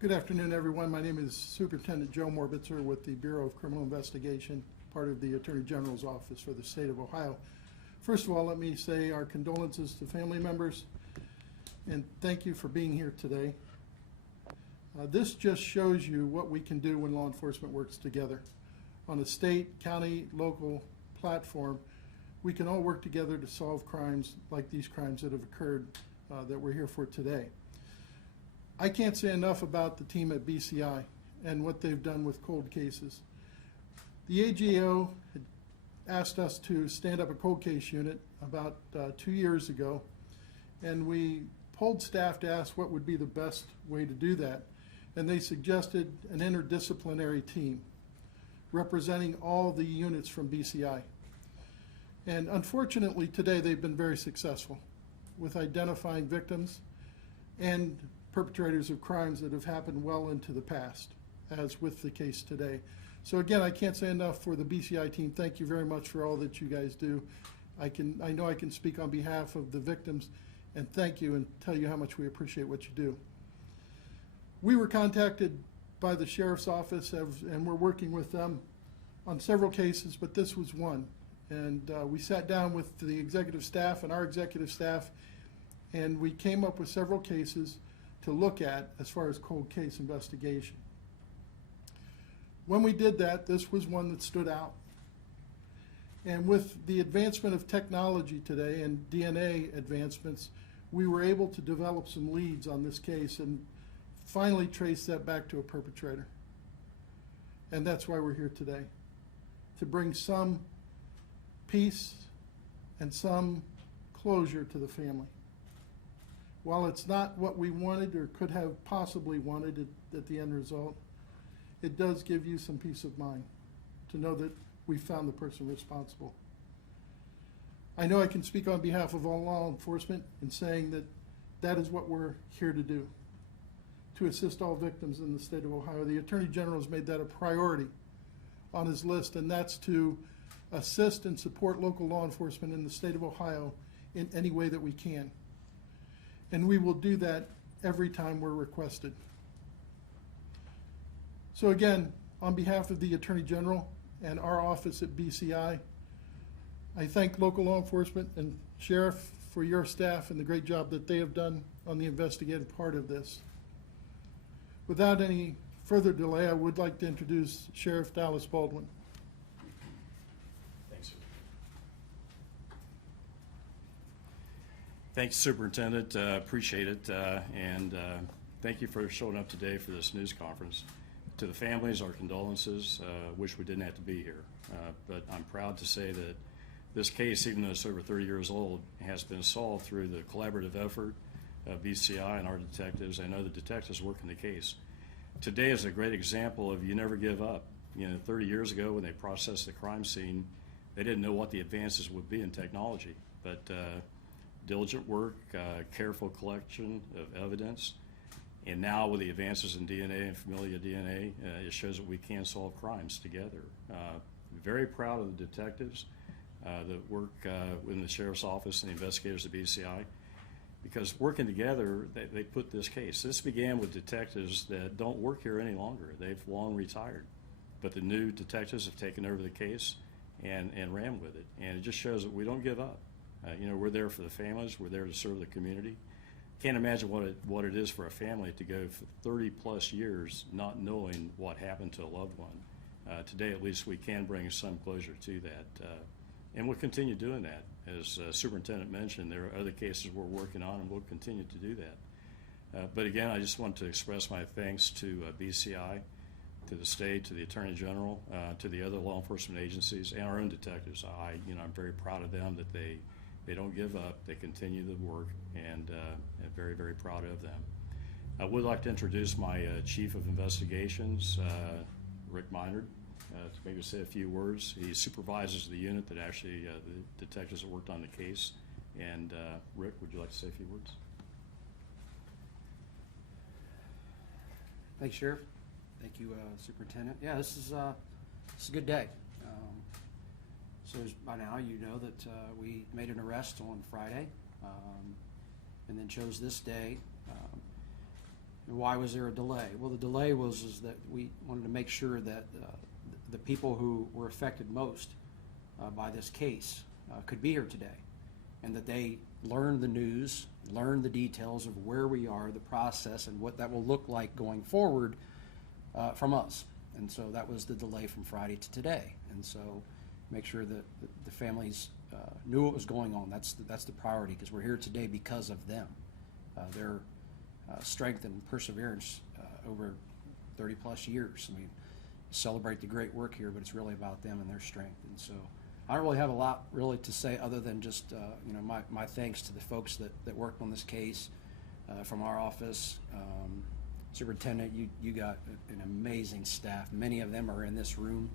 Good afternoon, everyone. My name is Superintendent Joe Morbitzer with the Bureau of Criminal Investigation, part of the Attorney General's Office for the state of Ohio. First of all, let me say our condolences to family members and thank you for being here today. This just shows you what we can do when law enforcement works together. On a state, county, local platform, we can all work together to solve crimes like these crimes that have occurred that we're here for today. I can't say enough about the team at BCI and what they've done with cold cases. The AGO had asked us to stand up a cold case unit about 2 years ago, and we polled staff to ask what would be the best way to do that. And they suggested an interdisciplinary team representing all the units from BCI. And unfortunately today they've been very successful with identifying victims and perpetrators of crimes that have happened well into the past, as with the case today. So again, I can't say enough for the BCI team. Thank you very much for all that you guys do. I know I can speak on behalf of the victims and thank you and tell you how much we appreciate what you do. We were contacted by the Sheriff's Office and we're working with them on several cases, but this was one. And we sat down with the executive staff and our executive staff, and we came up with several cases to look at as far as cold case investigation. When we did that, this was one that stood out. And with the advancement of technology today and DNA advancements, we were able to develop some leads on this case and finally trace that back to a perpetrator. And that's why we're here today, to bring some peace and some closure to the family. While it's not what we wanted or could have possibly wanted at the end result, it does give you some peace of mind to know that we found the person responsible. I know I can speak on behalf of all law enforcement in saying that that is what we're here to do, to assist all victims in the state of Ohio. The Attorney General has made that a priority on his list, and that's to assist and support local law enforcement in the state of Ohio in any way that we can. And we will do that every time we're requested. So again, on behalf of the Attorney General and our office at BCI, I thank local law enforcement and Sheriff for your staff and the great job that they have done on the investigative part of this. Without any further delay, I would like to introduce Sheriff Dallas Baldwin. Thanks, Superintendent. Appreciate it. And thank you for showing up today for this news conference. To the families, our condolences. Wish we didn't have to be here. But I'm proud to say that this case, even though it's over 30 years old, has been solved through the collaborative effort of BCI and our detectives and other detectives working the case. Today is a great example of you never give up. 30 years ago when they processed the crime scene, they didn't know what the advances would be in technology. But diligent work, careful collection of evidence, and now with the advances in DNA and familial DNA, it shows that we can solve crimes together. Very proud of the detectives that work in the Sheriff's Office and the investigators at BCI, because working together, they put this case. This began with detectives that don't work here any longer. They've long retired, but the new detectives have taken over the case and ran with it, and it just shows that we don't give up. We're there for the families. We're there to serve the community. Can't imagine what it is for a family to go for 30 plus years not knowing what happened to a loved one. Today, at least, we can bring some closure to that. And we'll continue doing that. As Superintendent mentioned, there are other cases we're working on, and we'll continue to do that. But again, I just want to express my thanks to BCI, to the state, to the Attorney General, to the other law enforcement agencies, and our own detectives. I'm very proud of them that they don't give up. They continue the work, and very, very proud of them. I would like to introduce my Chief of Investigations, Rick Minard, to maybe say a few words. He supervises the unit that actually, the detectives that worked on the case. And Rick, would you like to say a few words? Thanks, Sheriff. Thank you, Superintendent. Yeah, this is a good day. So by now you know that we made an arrest on Friday and then chose this day And why was there a delay? Well, the delay is that we wanted to make sure that the people who were affected most by this case could be here today, and that they learn the news, learn the details of where we are, the process, and what that will look like going forward from us. And so that was the delay from Friday to today. And so make sure that the families knew what was going on. That's the priority, because we're here today because of them. Their strength and perseverance over 30 plus years. I mean, celebrate the great work here, but it's really about them and their strength. And so I don't really have a lot really to say other than just my thanks to the folks that worked on this case from our office. Superintendent, you got an amazing staff. Many of them are in this room,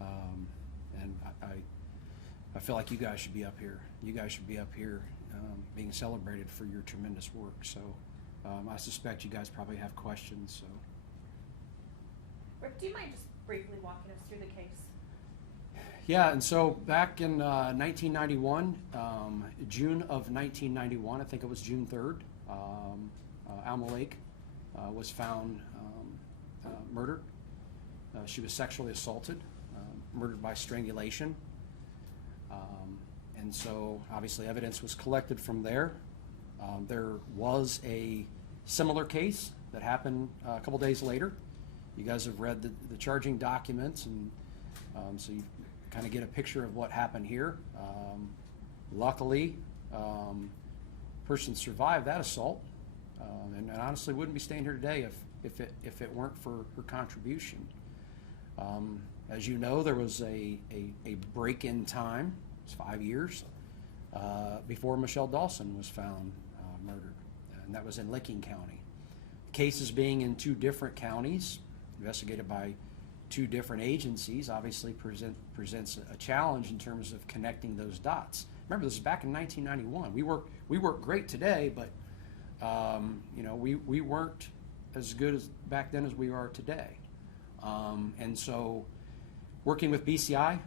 and I feel like you guys should be up here. You guys should be up here being celebrated for your tremendous work. So I suspect you guys probably have questions. So, Rick, do you mind just briefly walking us through the case? yeah, and so back in 1991, June of 1991, I think it was June 3rd, Alma Lake was found murdered. She was sexually assaulted, murdered by strangulation. And so obviously evidence was collected from there. There was a similar case that happened a couple days later. You guys have read the charging documents, and so you kind of get a picture of what happened here. Luckily, person survived that assault, and honestly wouldn't be staying here today if it weren't for her contribution. As you know, there was a break in time. It's 5 years before Michelle Dawson was found murdered, and that was in Licking County. Cases being in 2 different counties, investigated by 2 different agencies, obviously presents a challenge in terms of connecting those dots. Remember, this is back in 1991. We work great today, but we weren't as good as back then as we are today. And so, working with BCI,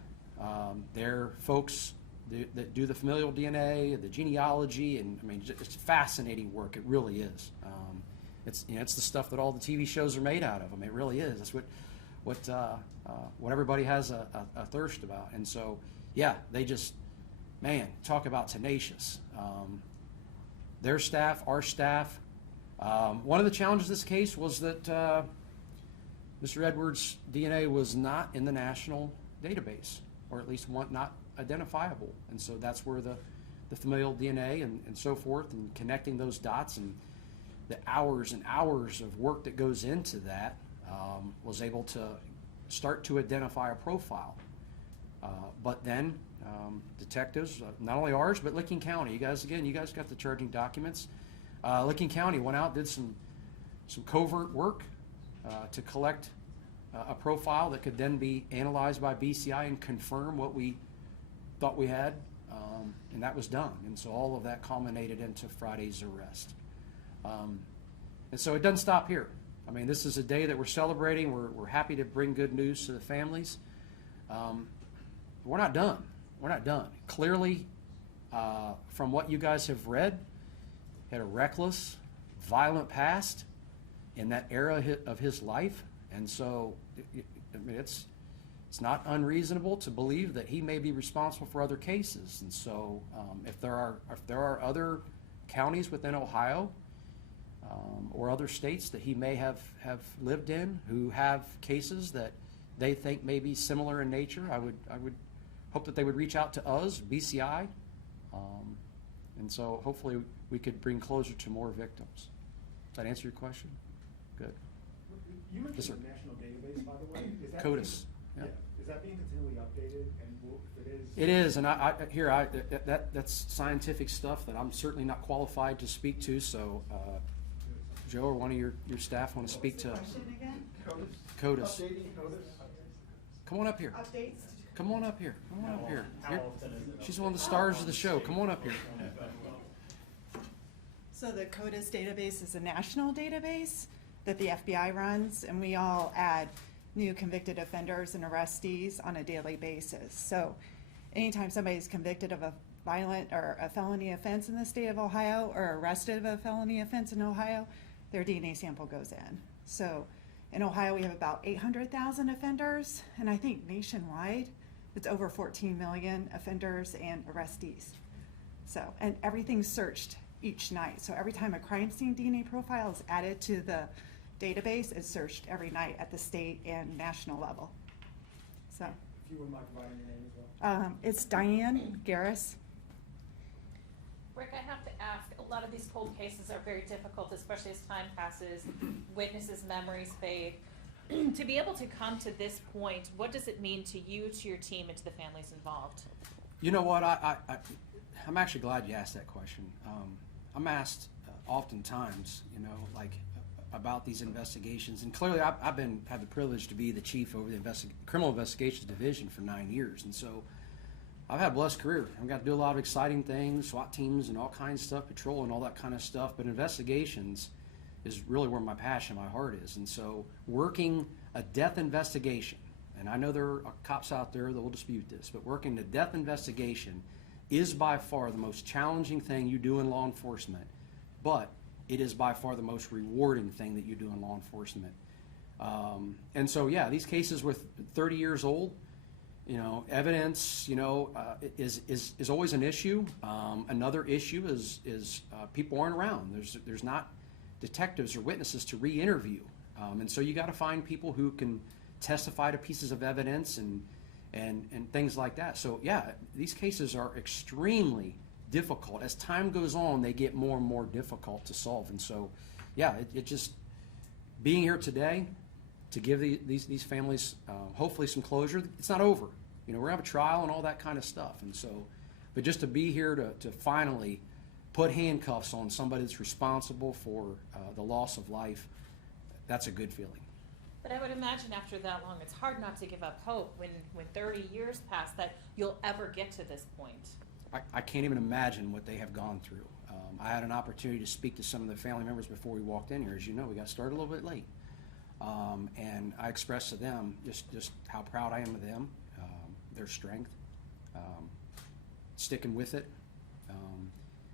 they're folks that do the familial DNA, the genealogy, and I mean, it's fascinating work. It really is. It's the stuff that all the TV shows are made out of. I mean, it really is. That's what everybody has a thirst about. And so, yeah, they just, man, talk about tenacious. Their staff, our staff. One of the challenges of this case was that Mr. Edwards' DNA was not in the national database, or at least not identifiable. And so that's where the familial DNA and so forth, and connecting those dots and the hours and hours of work that goes into that, was able to start to identify a profile. But then detectives, not only ours, but Licking County, you guys got the charging documents. Licking County went out, did some covert work to collect a profile that could then be analyzed by BCI and confirm what we thought we had, and that was done. And so all of that culminated into Friday's arrest. And so it doesn't stop here. I mean, this is a day that we're celebrating. We're happy to bring good news to the families. We're not done. We're not done. Clearly, from what you guys have read, had a reckless, violent past in that era of his life. And so, I mean, it's not unreasonable to believe that he may be responsible for other cases. And so, if there are other counties within Ohio or other states that he may have lived in who have cases that they think may be similar in nature, I would hope that they would reach out to us, BCI, and so hopefully we could bring closure to more victims. Does that answer your question? Good. You mentioned Yes, sir. the national database, by the way. Is that CODIS. Being, Yeah. Is that being continually updated? And if it is, It is, and that's scientific stuff that I'm certainly not qualified to speak to. So, Joe or one of your staff want to speak to Question again? CODIS. Updating CODIS. Come on up here. Updates? Come on up here. Come on up here. She's one of the stars of the show. Come on up here. So the CODIS database is a national database that the FBI runs, and we all add new convicted offenders and arrestees on a daily basis. So anytime somebody's convicted of a violent or a felony offense in the state of Ohio or arrested of a felony offense in Ohio, their DNA sample goes in. So in Ohio, we have about 800,000 offenders, and I think nationwide, it's over 14 million offenders and arrestees. So, and everything's searched each night. So every time a crime scene DNA profile is added to the database, it's searched every night at the state and national level. So, If you wouldn't mind providing your name as well. it's Diane Garris. Rick, I have to ask, a lot of these cold cases are very difficult, especially as time passes, witnesses' memories fade. To be able to come to this point, what does it mean to you, to your team, and to the families involved? You know what? I'm actually glad you asked that question. I'm asked oftentimes, you know, like about these investigations, and clearly I've had the privilege to be the chief over the criminal investigations division for 9 years, and so I've had a blessed career. I've got to do a lot of exciting things, SWAT teams and all kinds of stuff, patrol and all that kind of stuff. But investigations is really where my passion, my heart is. And so working a death investigation, and I know there are cops out there that will dispute this, but working a death investigation is by far the most challenging thing you do in law enforcement, but it is by far the most rewarding thing that you do in law enforcement. And so, yeah, these cases with 30 years old, you know, evidence, you know, is always an issue. Another issue is people aren't around. There's not detectives or witnesses to re-interview, and so you got to find people who can testify to pieces of evidence and things like that. So yeah, these cases are extremely difficult. As time goes on, they get more and more difficult to solve. And so, yeah, it just being here today to give these families hopefully some closure. It's not over. You know, we're gonna have a trial and all that kind of stuff. And so, but just to be here to finally put handcuffs on somebody that's responsible for the loss of life, that's a good feeling. But I would imagine after that long, it's hard not to give up hope when 30 years pass that you'll ever get to this point. I can't even imagine what they have gone through. I had an opportunity to speak to some of the family members before we walked in here. As you know, we got started a little bit late. And I expressed to them just how proud I am of them, their strength, sticking with it,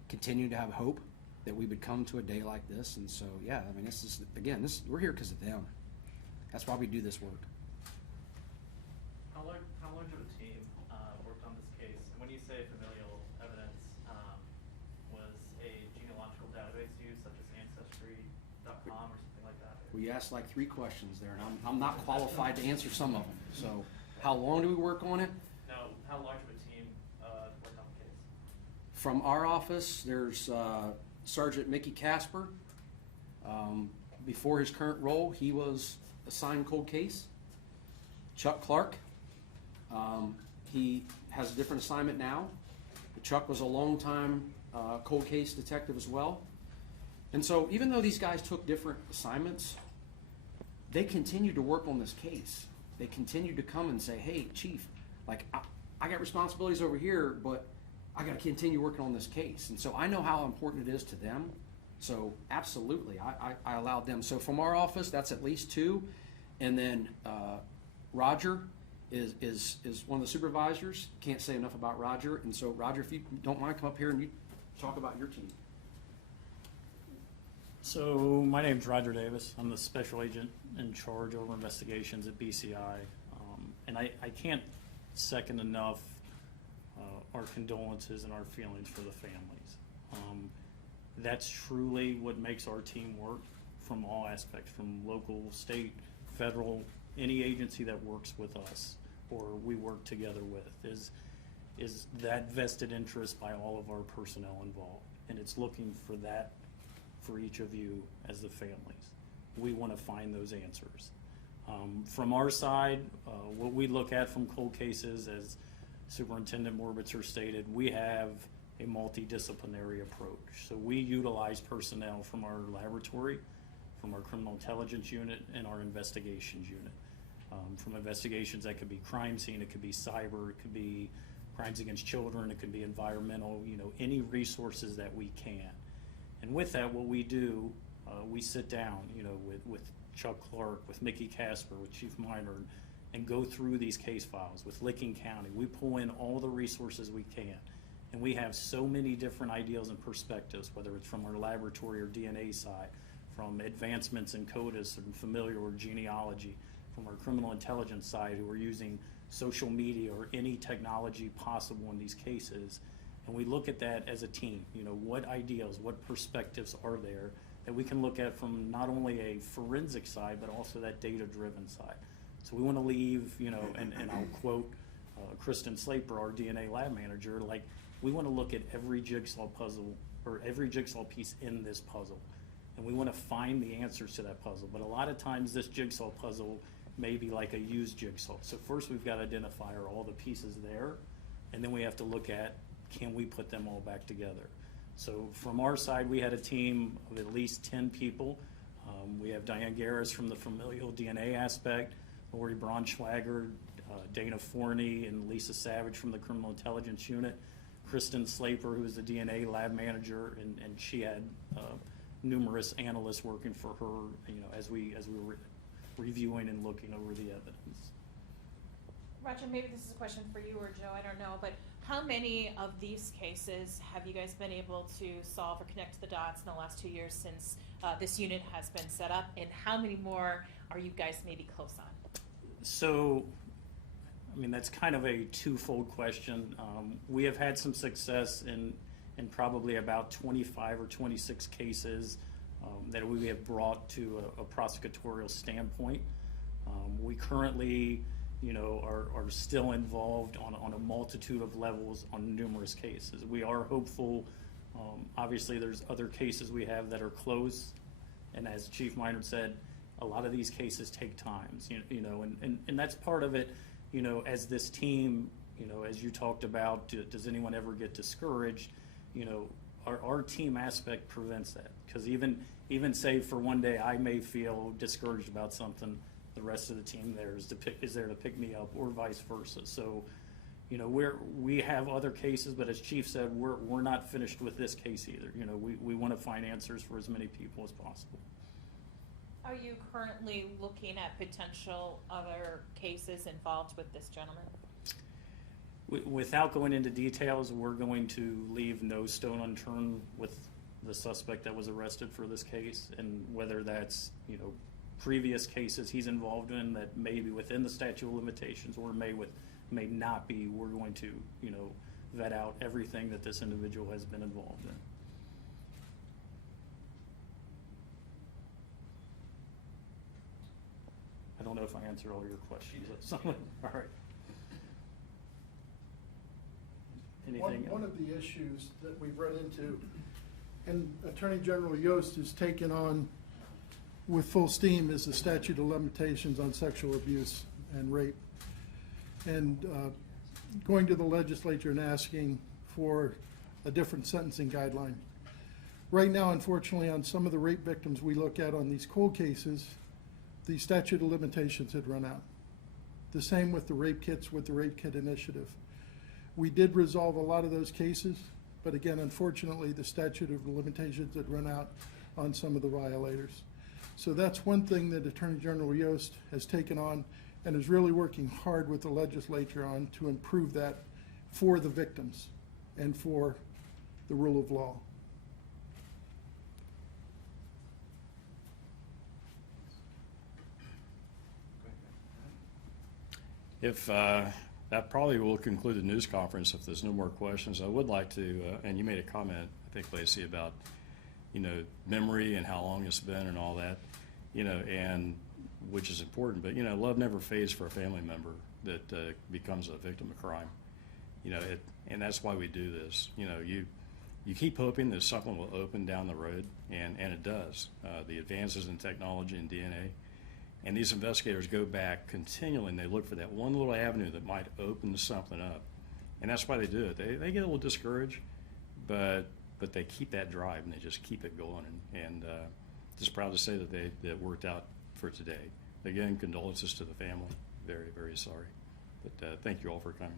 continuing to have hope that we would come to a day like this. And so, yeah, I mean, this is, again, we're here because of them. That's why we do this work. How large of a team worked on this case? And when you say familial evidence, was a genealogical database used, such as Ancestry.com or something like that? We asked like 3 questions there, and I'm not qualified to answer some of them. So, how long do we work on it? No, how large of a team worked on the case? From our office, there's Sergeant Mickey Casper. Before his current role, he was assigned cold case. Chuck Clark, he has a different assignment now. But Chuck was a long-time cold case detective as well. And so even though these guys took different assignments, they continued to work on this case. They continued to come and say, hey, Chief, like I got responsibilities over here, but I got to continue working on this case. And so I know how important it is to them. So absolutely, I allowed them. So from our office, that's at least 2. And then Roger is one of the supervisors. Can't say enough about Roger. And so Roger, if you don't mind, come up here and you talk about your team. So my name's Roger Davis. I'm the special agent in charge over investigations at BCI. And I can't second enough our condolences and our feelings for the families. That's truly what makes our team work from all aspects, from local, state, federal, any agency that works with us or we work together with is that vested interest by all of our personnel involved. And it's looking for that for each of you as the families. We want to find those answers. From our side, what we look at from cold cases, as Superintendent Morbitzer stated, we have a multidisciplinary approach. So we utilize personnel from our laboratory, from our criminal intelligence unit, and our investigations unit. From investigations, that could be crime scene, it could be cyber, it could be crimes against children, it could be environmental, you know, any resources that we can. And with that, what we do, we sit down, you know, with Chuck Clark, with Mickey Casper, with Chief Minor, and go through these case files with Licking County. We pull in all the resources we can. And we have so many different ideas and perspectives, whether it's from our laboratory or DNA side, from advancements in CODIS and familial genealogy, from our criminal intelligence side who are using social media or any technology possible in these cases. And we look at that as a team. What ideas, what perspectives are there that we can look at from not only a forensic side, but also that data-driven side. So we want to leave, and I'll quote Kristen Slaper, our DNA lab manager, like, we want to look at every jigsaw puzzle or every jigsaw piece in this puzzle. And we want to find the answers to that puzzle. But a lot of times this jigsaw puzzle may be like a used jigsaw. So first we've got to identify are all the pieces there, and then we have to look at, can we put them all back together? So from our side, we had a team of at least 10 people. We have Diane Garris from the familial DNA aspect, Lori Braunschlager, Dana Forney, and Lisa Savage from the criminal intelligence unit. Kristen Slaper, who is the DNA lab manager, and she had numerous analysts working for her, as we were reviewing and looking over the evidence. Roger, maybe this is a question for you or Joe, I don't know, but how many of these cases have you guys been able to solve or connect the dots in the last 2 years since this unit has been set up, and how many more are you guys maybe close on? So, that's kind of a twofold question. We have had some success in probably about 25 or 26 cases that we have brought to a prosecutorial standpoint. We currently, are still involved on a multitude of levels on numerous cases. We are hopeful. Obviously, there's other cases we have that are close, and as Chief Minard said, a lot of these cases take time, and that's part of it. As this team, as you talked about, does anyone ever get discouraged? Our team aspect prevents that, because even say for one day I may feel discouraged about something, the rest of the team is there to pick me up, or vice versa. So, we have other cases, but as Chief said, we're not finished with this case either. We want to find answers for as many people as possible. Are you currently looking at potential other cases involved with this gentleman? Without going into details, we're going to leave no stone unturned with the suspect that was arrested for this case, and whether that's, previous cases he's involved in that may be within the statute of limitations or may not be, we're going to, vet out everything that this individual has been involved in. I don't know if I answered all your questions. All right. Anything One else? of the issues that we've run into, and Attorney General Yost has taken on with full steam, is the statute of limitations on sexual abuse and rape. And going to the legislature and asking for a different sentencing guideline. Right now, unfortunately, on some of the rape victims we look at on these cold cases, the statute of limitations had run out. The same with the rape kits, with the Rape Kit Initiative. We did resolve a lot of those cases, but again, unfortunately, the statute of limitations had run out on some of the violators. So that's one thing that Attorney General Yost has taken on and is really working hard with the legislature on to improve that for the victims and for the rule of law. If that probably will conclude the news conference. If there's no more questions, I would like to, and you made a comment, I think, Lacey, about, memory and how long it's been and all that, and which is important. But, love never fades for a family member that becomes a victim of crime. And that's why we do this. You keep hoping that something will open down the road, and it does. The advances in technology and DNA. And these investigators go back continually and they look for that one little avenue that might open something up. And that's why they do it. They get a little discouraged, but they keep that drive and they just keep it going. And just proud to say that that worked out for today. Again, condolences to the family. Very, very sorry. But thank you all for coming.